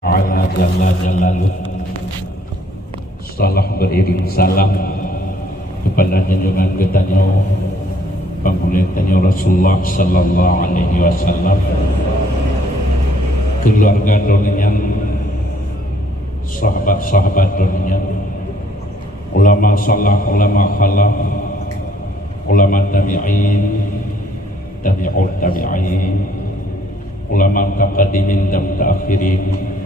Ala jalla jalaluh. Salah beriring salam kepada junjungan kita Pangulitanya Rasulullah sallallahu alaihi wasallam, keluarga dunia, sahabat-sahabat dunia, ulama salah, ulama khalaf, ulama tabi'in, tabi'ut tabi'in, ulama taqadimin dan ta'akhirin,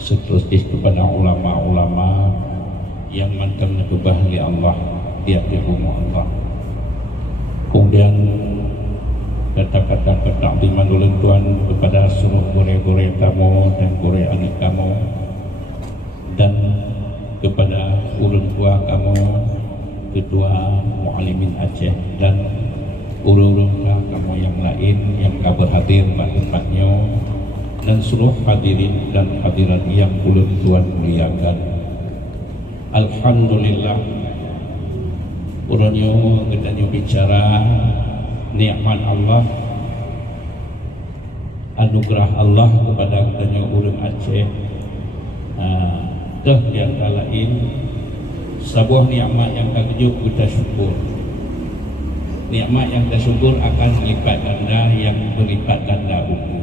seterusnya kepada ulama-ulama yang mantan kebahagi Allah di rumah Allah. Kemudian kata-kata ketakdiman ulun Tuhan kepada seluruh guru-guru kamu dan guru anak kamu, dan kepada ulun tua kamu, ketua Mu'alimin Aceh, dan ulun kamu yang lain yang berhadir pada tempatnya, dan seluruh hadirin dan hadirat yang ulun Tuhan muliakan. Alhamdulillah, ulunnya kita bicara nikmat Allah, anugerah Allah kepada kita ulun Aceh. Dah yang lain sebuah nikmat yang takjub kita syukur. Nikmat yang kita syukur akan lipat ganda, yang berlipat ganda hukum.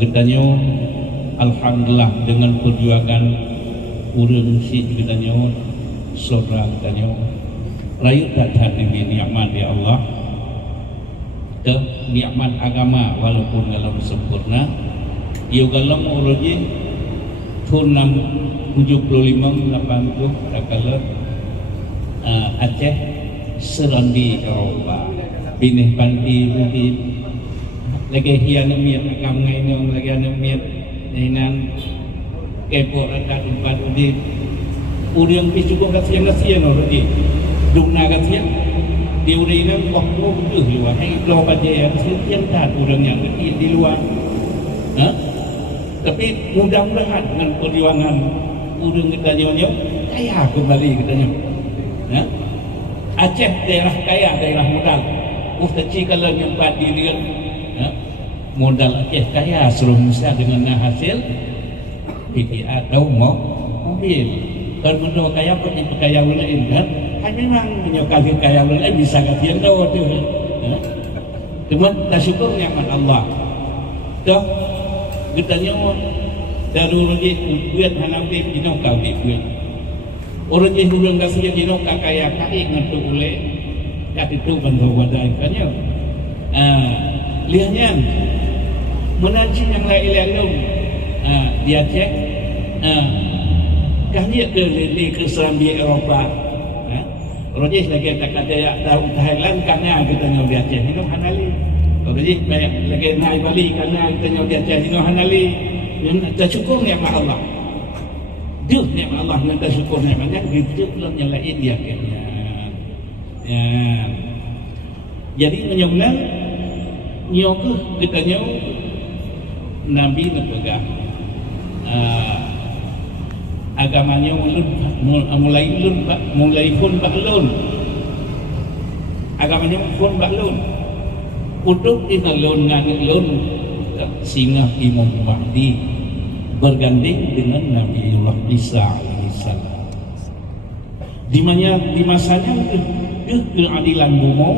Katanya alhamdulillah dengan perjuangan urang si katanya seorang katanya rayu tak diberi nikmat ya Allah, ke nikmat agama walaupun dalam sempurna ia galam urang tunam 75 80 takala Aceh serandi Eropa binih panti budi lagi hian miat agam ngai nong lagi anak miat nainan kepo rata tempat di urang pi cukup kasihan orang di dungna kasihan di urang kok tu luar hai lo paje kasihan tak urang yang di luar. Tapi mudah-mudahan dengan perjuangan urang kita nyonya kaya kembali katanya. Aceh daerah kaya, daerah modal. Ustaz kalau nyempat diri kan modal Aceh kaya seluruh Indonesia dengan hasil PPA tahu mau mobil. Kalau benda kaya pun kaya lain kan. Kan memang menyokali kaya lain bisa kasihan tahu tu. Cuma tak syukur nikmat Allah. Dah kita nyawa darul je buat hanawi dino kau di buat. Orang je hurung kasih dino kaya kai ngatu ule. Kat itu bantu wadai kannya. Lihatnya menaji yang lain-lain dia cek kahnya ke Serambi Eropa Rojih lagi tak ada yang tahu Thailand karena kita nyawa dia cek ini hanali Rojih lagi naik Bali karena kita nyawa dia cek ini hanali yang tersyukur nikmat Allah dia nikmat Allah yang tersyukur nikmatnya gitu belum yang lain dia kayaknya jadi menyoknan nyokuh kita nyawa Nabi nepegang agamanya mulai pun baklun agamanya pun baklun untuk inalun nganilun singa Imam Mahdi berganding dengan Nabiullah Isa alaihissalam di masanya keadilan bumi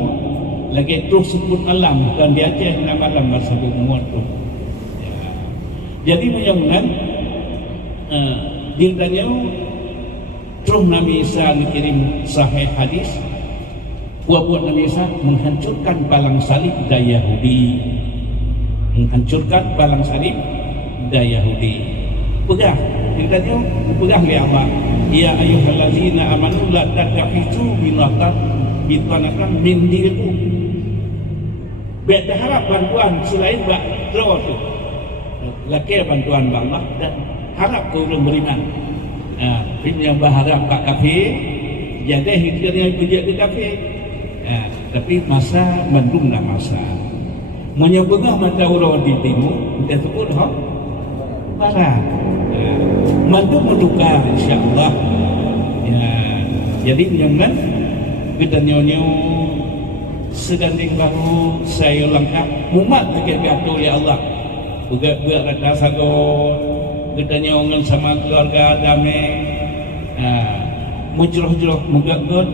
lagi terus sebut alam bukan di Aceh nama alam masa bumi tu. Jadi menyambungkan ditanya terus Nabi Isa dikirim sahih hadis buat Nabi Isa menghancurkan palang salib daya Yahudi, menghancurkan palang salib daya Yahudi. Pegang ditanya pegang oleh Allah, ya ayyuhallazina amanu la tattakhidhu binatan min dinikum. Berharap bantuan selain bakro tu laki bantuan Allah dan harap ke orang beriman. Yang berharap Pak kafir jaga hidupnya berjaya ke kafir. Tapi masa mendunglah masa menyebengah mata orang di timur kita sebut barat mendung menduka insyaAllah jadi jangan kita nyonya seganding baru saya lengkap umat lagi gaduh ya Allah buat rata sagot katanya orang sama keluarga damai mujroh-jroh mugakut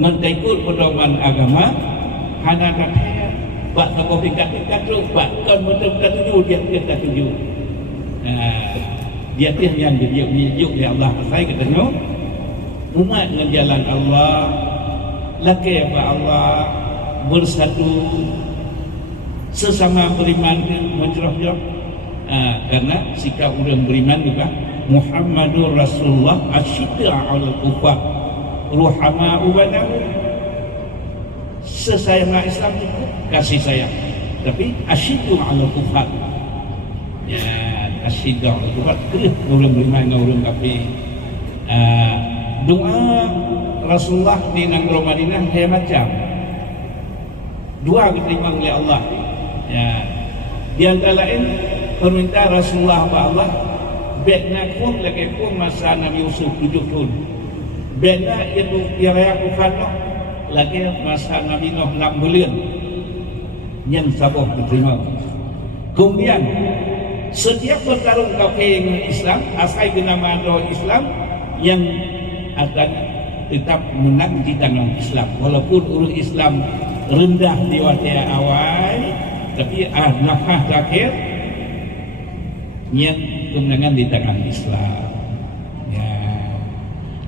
mentekut pedoman agama hana kata bak tokoh tingkat tu bak kan betul-betul tuju dia kita tuju dia yang dijuk ya Allah saya katanya umat dengan jalan Allah laki apa Allah bersatu sesama beriman mujroh-jroh karena sikap orang beriman juga Muhammadur Rasulullah asyidda 'alal kufar ruhama ubanahu sesayang Islam itu kasih sayang tapi asyiddu 'alal kufar ya asyidda 'alal kufar kereh orang beriman dengan orang kafir doa Rasulullah di negeri Madinah dia macam dua diterima oleh Allah ya di antara lain permintaan Rasulullah kepada Allah baiknya kuang lagi kuang masa Nabi Yusuf 7 tahun baiknya itu yang raya kufana lagi masa Nabi Nuh 6 bulan yang sabar diterima kemudian setiap bertarung kafir dengan Islam asal nama Islam yang akan tetap menang di tangan Islam walaupun urus Islam rendah di waktu awal tapi nafas terakhir yang kemenangan di tangan Islam ya.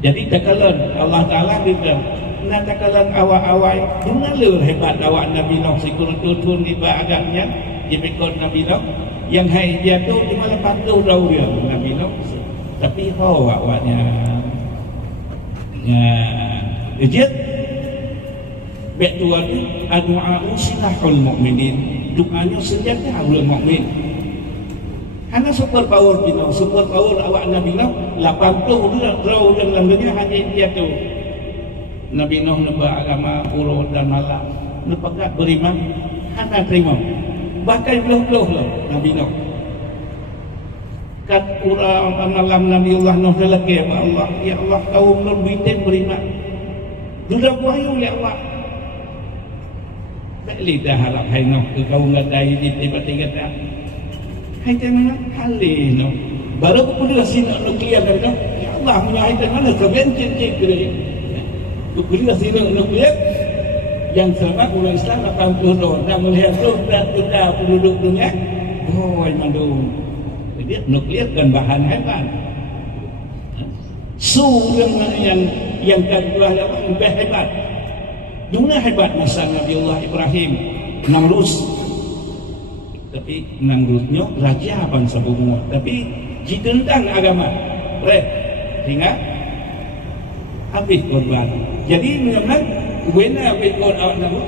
Jadi takalan Allah Ta'ala juga nak takalan awal-awal dengan lur hebat awak Nabi Nuh sikul tutun di agaknya dia pikir Nabi Nuh yang hai dia tu di malah patuh dah dia Nabi Nuh tapi awaknya ya ejit baik tu doa silahul mukminin doanya senjata orang mukmin hanya super power bina, super power awak Nabi Nuh 80 draw dalam dunia hanya dia tu Nabi Nuh nebak agama urut dan malam nepakat beriman hanya terima bahkan belah-belah lah Nabi Nuh kat urang malam Nabi Allah Nuh lagi ya Allah ya Allah kaum Nuh bitin beriman sudah wahyu ya Allah tak lidah harap hai Nuh ke kaum gadai tiba-tiba kata hai teman halih no baru aku pun sinak nuklear kan ya Allah punya hai teman mana kebencin cik dia aku pun sinak nuklear yang selamat orang Islam 80 tahun dan melihat tu dan kita penduduk dunia boy mandung jadi nuklear kan bahan hebat yang kedua Allah lebih hebat dunia hebat masa Nabi Allah Ibrahim Namrus tapi Namrudnya raja bangsa bumi tapi ditentang agama sehingga habis korban jadi memang wena habis korban awak Namrud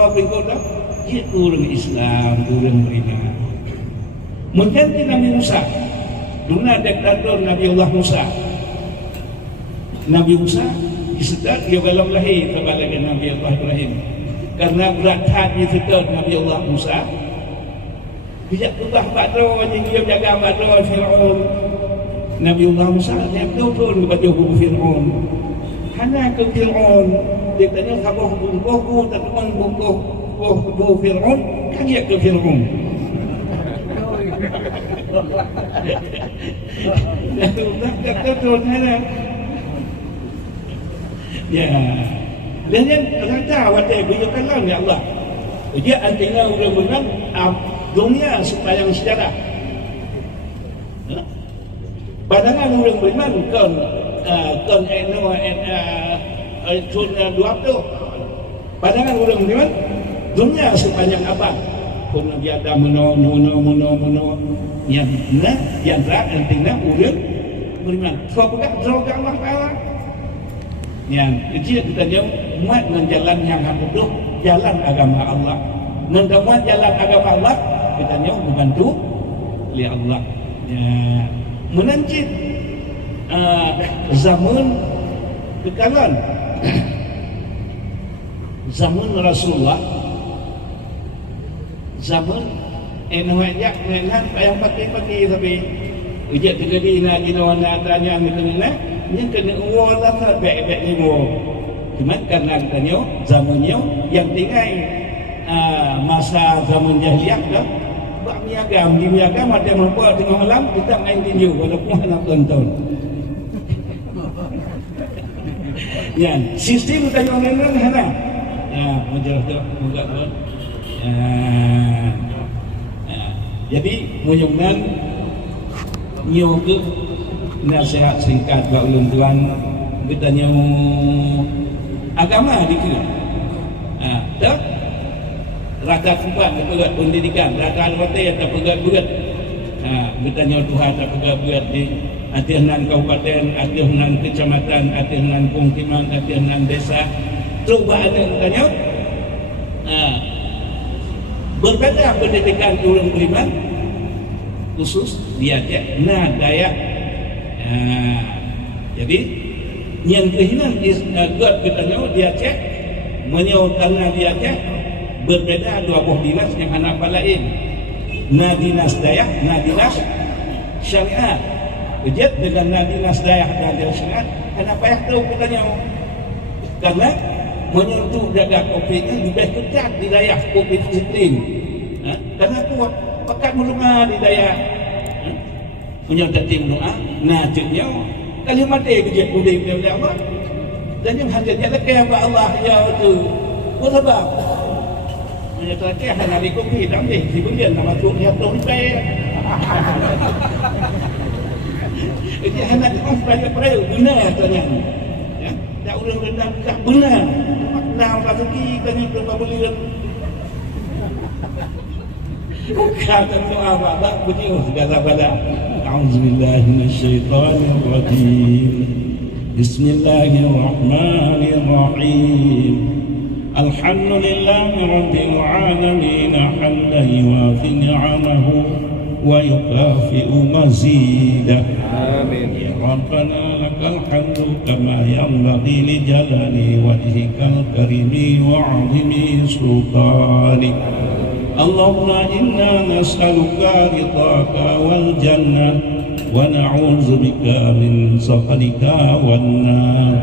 habis korban dia orang Islam orang beriman mengganti Nabi Musa dunia diktator Nabi Allah Musa disedar dia belum lahir sebagai Nabi Allah Ibrahim karena berat hati sedar Nabi Allah Musa dia ubah badro dia jaga badro Fir'aun Nabi Allah Musa dia betul-betul kepada hukum Fir'aun hanya ke Fir'aun dia tanya sabar bungkuh tak teman bungkuh Fir'aun kajian ke Fir'aun betul-betul ya dan yang kata wadah berikanlah ya Allah dia artinya orang menang dunia sepanjang sejarah badangan orang beriman kan dua tu badangan orang beriman dunia sepanjang apa pun Nabi Adam mono yang artinya orang beriman sebab Allah Ta'ala yang kecil kita jauh muat dengan jalan yang bodoh jalan agama Allah mendapat jalan agama Allah kita jauh membantu oleh Allah ya menancit zaman kekalan zaman Rasulullah zaman enawajak dengan yang pakai tapi ujak terjadi ina wana tanya ngena yang kena wala tak baik-baik limo cuma karena katanya zamannya yang tinggal masa zaman jahiliyah dah buat miagam, di miagam ada mampu tengah malam kita main tinju walaupun anak tonton. Ya, sistem tanya orang mana? Ya, menjelaskan buka pun. Jadi munyungan nyoge nasihat singkat buat ulun tuan bertanya agama dikira. Tak rata tempat terpegat pendidikan, rata al-fatih tak pegat-pegat. Bertanya Tuhan tak pegat-pegat di atihanan kabupaten, atihanan kecamatan, atihanan pengkiman, atihanan desa. Coba ada bertanya. Berbeda pendidikan orang beriman khusus dia cek Dayak. Jadi yang kehinan God bertanya dia cek menyau karena dia cek berbeda dua buah dinas yang anak lain. Dinas Dayak, dinas syariat. Kejat dengan dinas Dayak dan dinas syariat. Kenapa yang tahu bertanya? Karena menyentuh jaga kopinya lebih ketat di Dayak kopi sistem. Karena tu pakat melunga di Dayak. Punya tatim doa, najibnya kalimat dia kejap budaya kepada Allah. Dan yang hajatnya lekeh kepada Allah ya tu. Apa sebab? Menyatakan hanya di kopi tak boleh diberikan nama Tuhan yang terbaik. Jadi hanya di kopi banyak perlu benar tanya. Ya, tak urang rendam tak benar. Makna rezeki tanya berapa belian. Kata doa bapak bunyi segala bala. A'udzubillahi minasyaitonir rajim. Bismillahirrahmanirrahim. Alhamdulillahi rabbil alamin hamdan yuwafi ni'amahu wa yukafi'u mazidah. Amin. Ya Rabbana lakal hamdu kama yanbaghi li jalali wajhikal karimi wa 'azimi sultanik. Allahumma inna nas'aluka ridhaka wal jannah wa na'udzu bika min sakhatika wan nar.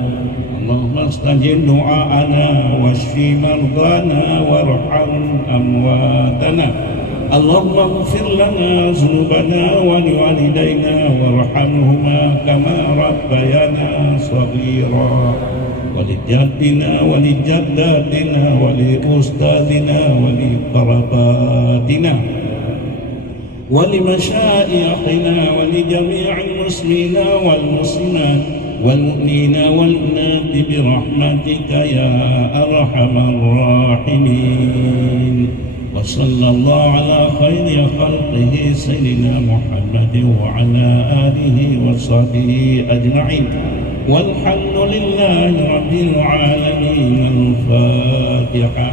Allahumma astajib du'aana washfi mardana warham amwatana. Allahumma ighfir lana dhunubana wa liwalidayna warhamhuma kama rabbayana shaghira. ولجدنا ولجداتنا ولأستاذنا ولقراباتنا ولمشائخنا ولجميع المسلمين والمسلمات والمؤمنين والمؤمنات برحمتك يا أرحم الراحمين. وصلى الله على خير خلقه سيدنا محمد وعلى آله وصحبه أجمعين. والحمد لله رب العالمين. الفاتحة.